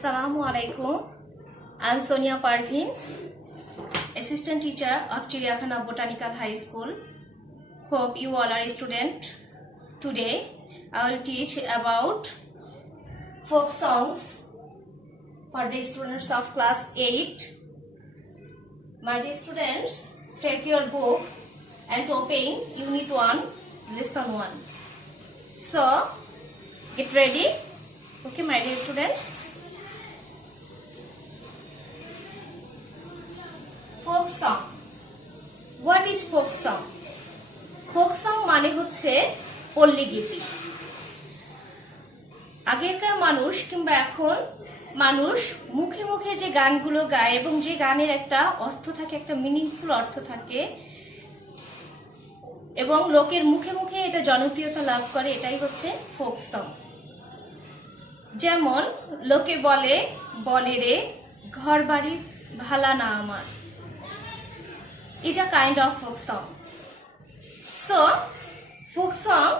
Assalamu alaikum. I am Sonia Parveen, Assistant Teacher of Chiriakhana Botanical High School. Hope you all are a student. Today I will teach about folk songs for the students of class 8. My dear students, take your book and open Unit 1, Lesson 1. So, get ready. Okay, my dear students. Folk song. What is folk song? Folk song মানে হচ্ছে পল্লী গীতি। আগেকার মানুষ কিংবা এখন মানুষ মুখে মুখে যে গানগুলো গায় এবং যে গানের একটা অর্থ থাকে, একটা মিনিংফুল অর্থ থাকে এবং লোকের মুখে মুখে এটা জনপ্রিয়তা লাভ করে, এটাই হচ্ছে ফোক সং। যেমন লোকে বলে, বলে রে ঘর বাড়ি ভালা না আমার, is a kind of folk song. So, folk song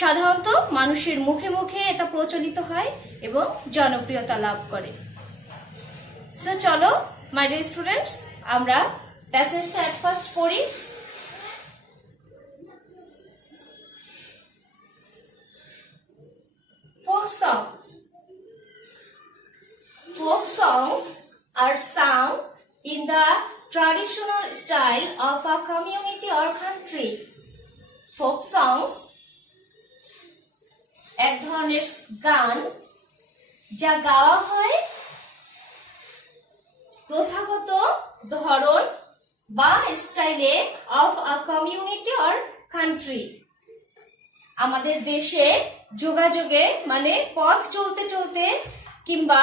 সাধারণত মানুষের মুখে মুখে এটা প্রচলিত হয় এবং জনপ্রিয়তা লাভ করে। So, চলো my dear students, আমরা প্যাসেজটা at first পড়ি। Folk songs. Folk songs are sung in the traditional style of a community or country. Folk songs এক ধরনের গান যা গাওয়া হয় প্রথাগত ধরন বা স্টাইলে of a community or country. আমাদের দেশে যোগাযোগে মানে পথ চলতে চলতে কিংবা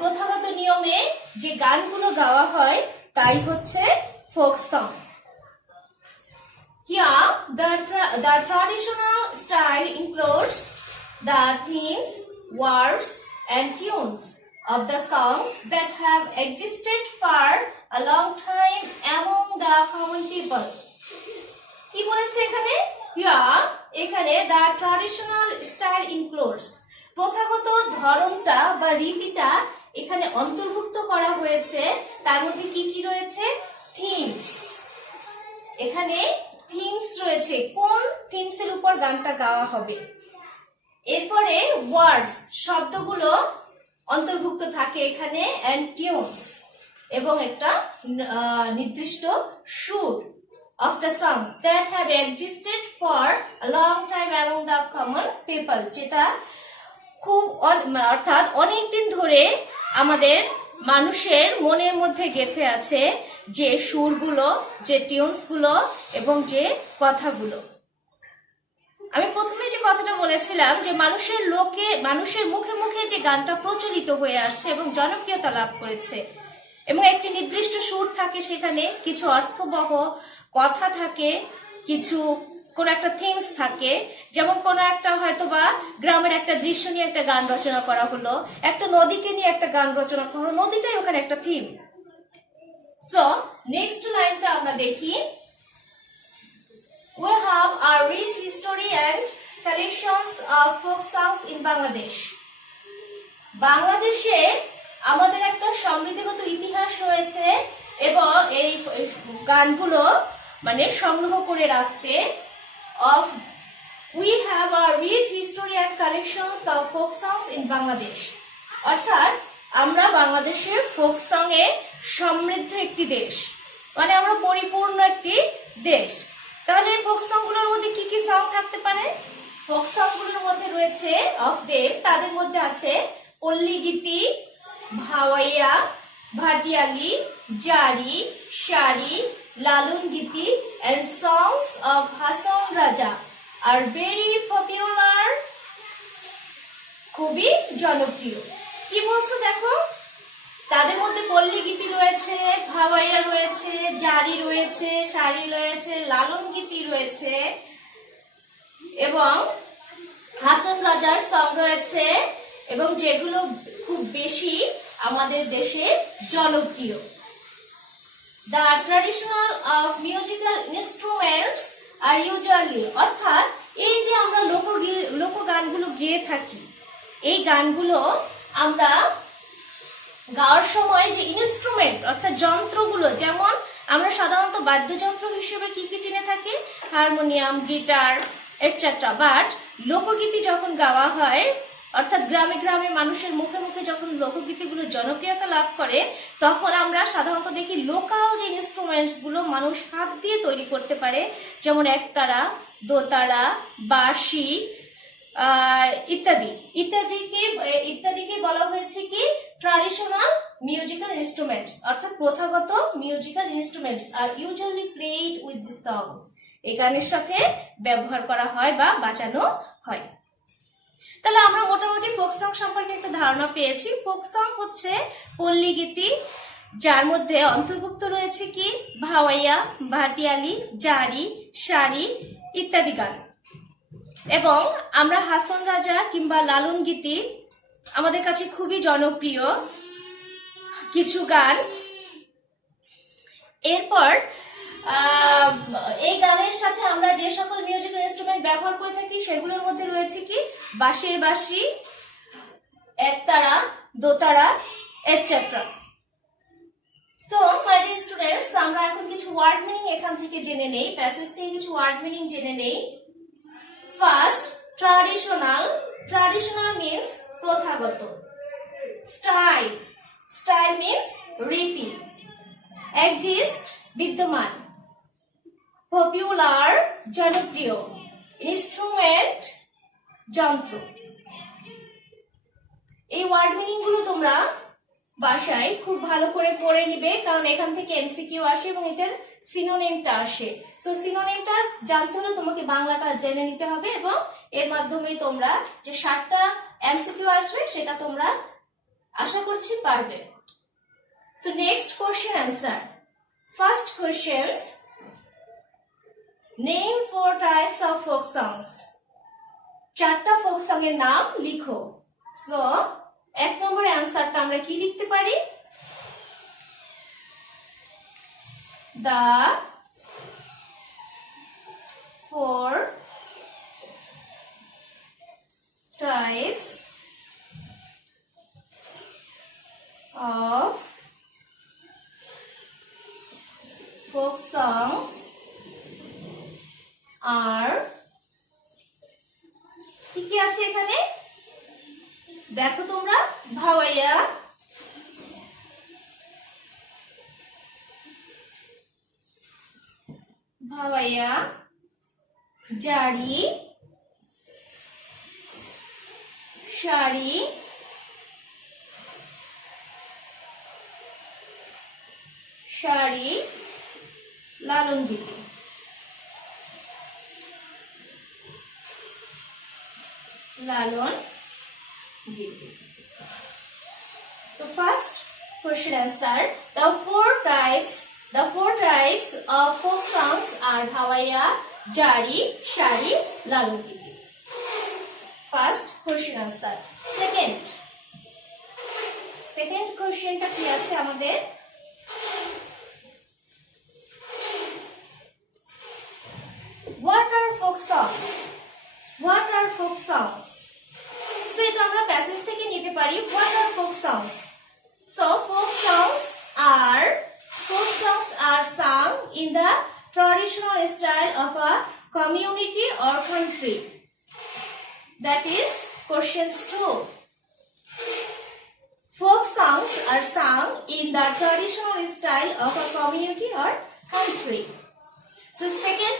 প্রথাগত নিয়মে যে গানগুলো গাওয়া হয় তাই হচ্ছে folk song. Here, the traditional style includes the themes, words, and tunes of the songs that have existed for a long time among the common people. কি বলেছে এখানে? Here, এখানে the traditional style includes, প্রথাগত ধরনটা বা রীতিটা এখানে অন্তর্ভুক্ত করা হয়েছে। তার মধ্যে কি কি রয়েছে? থিমস। এখানে থিমস রয়েছে, কোন থিমসের উপর গানটা গাওয়া হবে। এরপরে ওয়ার্ডস, শব্দগুলো অন্তর্ভুক্ত থাকে এখানে, এন্ড টিউনস, এবং একটা নির্দিষ্ট সুর of the songs that have existed for a long time among the common people, যেটা খুব অর্থাৎ অনেক দিন ধরে আমাদের মানুষের মনের মধ্যে গেঁথে আছে, যে সুরগুলো, যে টিউনসগুলো এবং যে কথাগুলো। আমি প্রথমে যে কথাটা বলেছিলাম যে মানুষের মুখে মুখে যে গানটা প্রচলিত হয়ে আসছে এবং জনপ্রিয়তা লাভ করেছে এবং একটি নির্দিষ্ট সুর থাকে, সেখানে কিছু অর্থবহ কথা থাকে, কিছু কোন একটা থিমস থাকে। যেমন কোন একটা হয়তো বা গ্রামের একটা দৃশ্য নিয়ে একটা গান রচনা করা হলো, একটা নদীকে নিয়ে একটা গান রচনা করা হলো, নদীটাই ওখানে একটা থিম। সো নেক্সট লাইনটা আমরা দেখি। We have a rich history and collections of folk songs in Bangladesh. বাংলাদেশে আমাদের একটা সমৃদ্ধগত ইতিহাস রয়েছে এবং এই গানগুলো মানে সংগ্রহ করে রাখতে we have a rich history and collections of folk songs in Bangladesh. অর্থাৎ আমরা বাংলাদেশের ফোক সং এ সমৃদ্ধ একটি দেশ, মানে আমরা পরিপূর্ণ একটি দেশ। তাহলে এই ফোক সং গুলোর মধ্যে কি কি সং থাকতে পারে? ফোক সং গুলোর মধ্যে রয়েছে অফ দেম, তাদের মধ্যে আছে পল্লী গীতি, ভাওয়াইয়া, ভাটিয়ালি, জারি, শাড়ি, লালন গীতি and songs of Hasan Raja are very popular, খুবই জনপ্রিয়। কি বলছো দেখো, তাদের মধ্যে পল্লী গীতি রয়েছে, ভাওয়াইয়া রয়েছে, জারি রয়েছে, শাড়ি রয়েছে, লালন গীতি রয়েছে এবং হাসান রাজার সং রয়েছে, এবং যেগুলো খুব বেশি আমাদের দেশে জনপ্রিয়। The traditional of musical instruments are usually, অর্থাৎ এই যে আমরা লোকগানগুলো গেয়ে থাকি, এই গানগুলো আমরা গাওয়ার সময় যে ইনস্ট্রুমেন্ট অর্থাৎ যন্ত্রগুলো, যেমন আমরা সাধারণত বাদ্যযন্ত্র হিসেবে কি কি চিনে থাকি, হারমোনিয়াম, গিটার এটসেট্রা, বাট লোকগীতি যখন গাওয়া হয় অর্থাৎ গ্রামে গ্রামে মানুষের মুখে মুখে যখন লোকগীতিগুলো জনপ্রিয়তা লাভ করে, তখন আমরা সাধারণত দেখি লোকাল যে ইনস্ট্রুমেন্টস গুলো মানুষ হাত দিয়ে তৈরি করতে পারে, যেমন একতারা, দোতারা, বাঁশি ইত্যাদি ইত্যাদিকে বলা হয়েছে কি ট্র্যাডিশনাল মিউজিক্যাল ইনস্ট্রুমেন্টস, অর্থাৎ প্রথাগত মিউজিক্যাল ইনস্ট্রুমেন্টস আর usually played with the songs, এই গানের সাথে ব্যবহার করা হয় বা বাজানো হয়। তাহলে আমরা মোটামুটি ফোক সং সম্পর্কে একটা ধারণা পেয়েছি। ফোক সং হচ্ছে পল্লী গীতি, যার মধ্যে অন্তর্ভুক্ত রয়েছে কি ভাওয়াইয়া, ভাটিয়ালি, জারি, শাড়ি ইত্যাদি গান। এবং আমরা হাসন রাজা কিংবা লালন গীতি আমাদের কাছে খুবই জনপ্রিয় কিছু গান। এরপর এই গানের সাথে আমরা যে সকল মিউজিক্যাল ইনস্ট্রুমেন্ট ব্যবহার করে থাকি সেগুলোর মধ্যে রয়েছে কি বাঁশের বাঁশি, একতারা, দোতারা etcetera. So my dear students, আমরা এখন কিছু ওয়ার্ড মিনিং এখান থেকে জেনে নেই, প্যাসেজ থেকে কিছু ওয়ার্ড মিনিং জেনে নেই। First, traditional. ট্র্যাডিশনাল মিন্স প্রথাগত। স্টাইল। স্টাইল মিন্স রীতি। এক্সিস্ট বিদ্যমান। পপুলার জনপ্রিয়। ইনস্ট্রুমেন্ট যন্ত্র। এই ওয়ার্ড মিনিং গুলো তোমরা বাসায় খুব ভালো করে পড়ে নিবে, কারণ এখান থেকে এমসিকিউ আসে এবং এটার সিনোনিমটা আসে। সো সিনোনিমটা জানতে হলে তোমাকে বাংলাটা জেনে নিতে হবে এবং এর মাধ্যমে তোমরা যে 7টা এমসিকিউ আসবে সেটা তোমরা আশা করছি পারবে। So next question answer. First questions, name 4 types of folk songs. 4টা ফোক সং এর নাম লিখো। সো 1 নম্বরে অ্যান্সারটা আমরা কি লিখতে পারি? The 4 types of folk songs are, কি আছে এখানে দেখো তোমরা, ভাওয়াইয়া, ভাওয়াইয়া, জারি, শাড়ি, শাড়ি, লালন গীতি। লালন গীতি। তো first question answer, the four types of folk songs are ভাওয়াইয়া, জারি, শাড়ি, লালন গীতি। First question answer. সেকেন্ড কোশ্চেনটা কি আছে আমাদের? What are folk songs? What are folk songs? So এটা আমরা প্যাসেজ থেকে নিতে পারি। What are folk songs? So folk songs are sung in the traditional style of a community or country. That is questions 2. Folk songs are sung in the traditional style of a community or country. So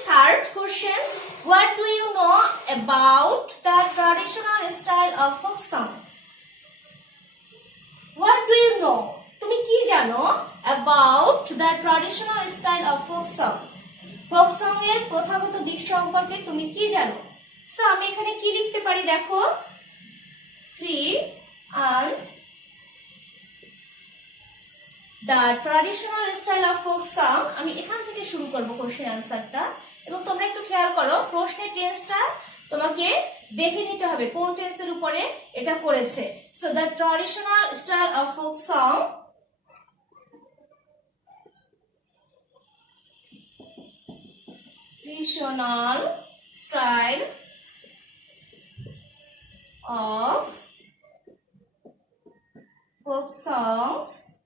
third questions, what do you know about the traditional style of folk song? What do you know? তুমি কি জানো about the traditional style of folk song? folk song এর প্রথাগত দিক সম্পর্কে তুমি কি জানো? সো আমি এখানে কি লিখতে পারি দেখো, 3 and the traditional style of folk song, আমি এখান থেকে শুরু করব কোশ্চেন আনসারটা। এবং তোমরা একটু খেয়াল করো প্রশ্নের টেন্সটা তোমাকে দেখে নিতে হবে কোন টেন্সের উপরে এটা করেছে। So the traditional style of folk song traditional style of folk songs,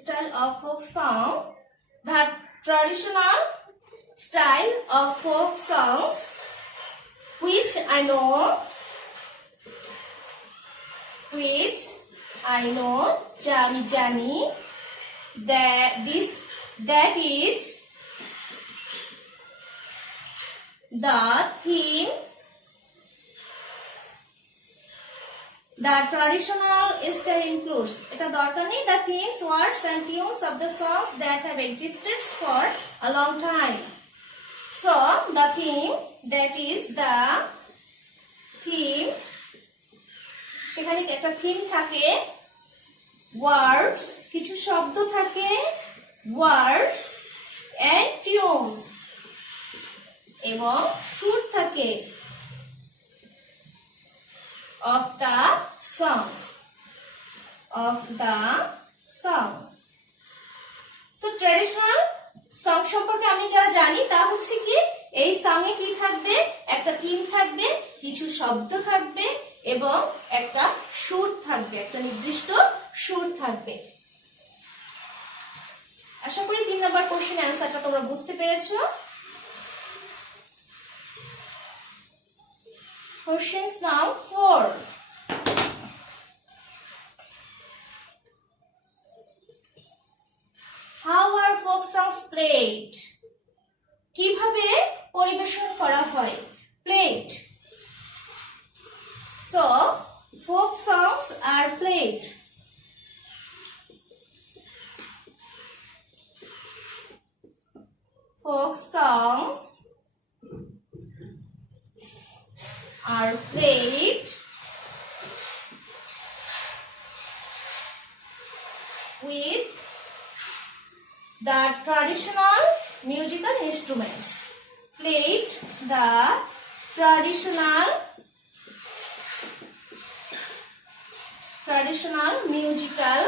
style of folk song, the traditional style of folk songs which I know, Jani Jani, that is the theme. The traditional style includes, এটা দরকার নেই, the themes, words and tunes of the songs that have existed for a long time. So the theme, that is the theme, সেখানে একটা theme থাকে, words, কিছু শব্দ থাকে, words and tunes, এবং সুর থাকে of the songs. So traditional song সম্পর্কে আমি যা জানি তা হচ্ছে কি, এই সং এ কি থাকবে, একটা থিম থাকবে, কিছু শব্দ থাকবে এবং একটা সুর থাকবে, একটা নির্দিষ্ট সুর থাকবে। আশা করি 3 নম্বর কোশ্চেনের অ্যানসারটা তোমরা বুঝতে পেরেছো। Questions now 4. How are folk songs played? কিভাবে পরিবেশন করা হয়? Played. So, folk songs are played. Folk songs are played with the traditional musical instruments. Played the traditional musical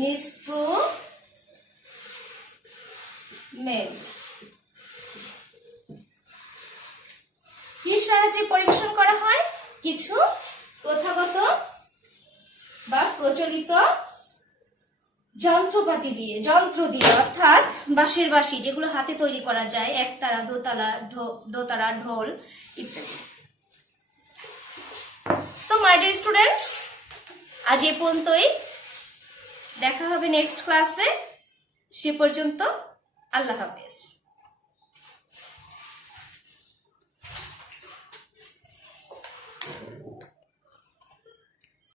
instrument. কি সাহায্যে পরিবেশন করা হয়? কিছু প্রথাগত বা প্রচলিত যন্ত্র দিয়ে, অর্থাৎ বাঁশের বাঁশি, যেগুলো হাতে তৈরি করা যায়, একতারা, দোতারা, ঢোল ইত্যাদি। সো মাই ডিয়ার স্টুডেন্টস, আজ এ পর্যন্তই, দেখা হবে নেক্সট ক্লাসে। সে পর্যন্ত আল্লাহ হাফেজ।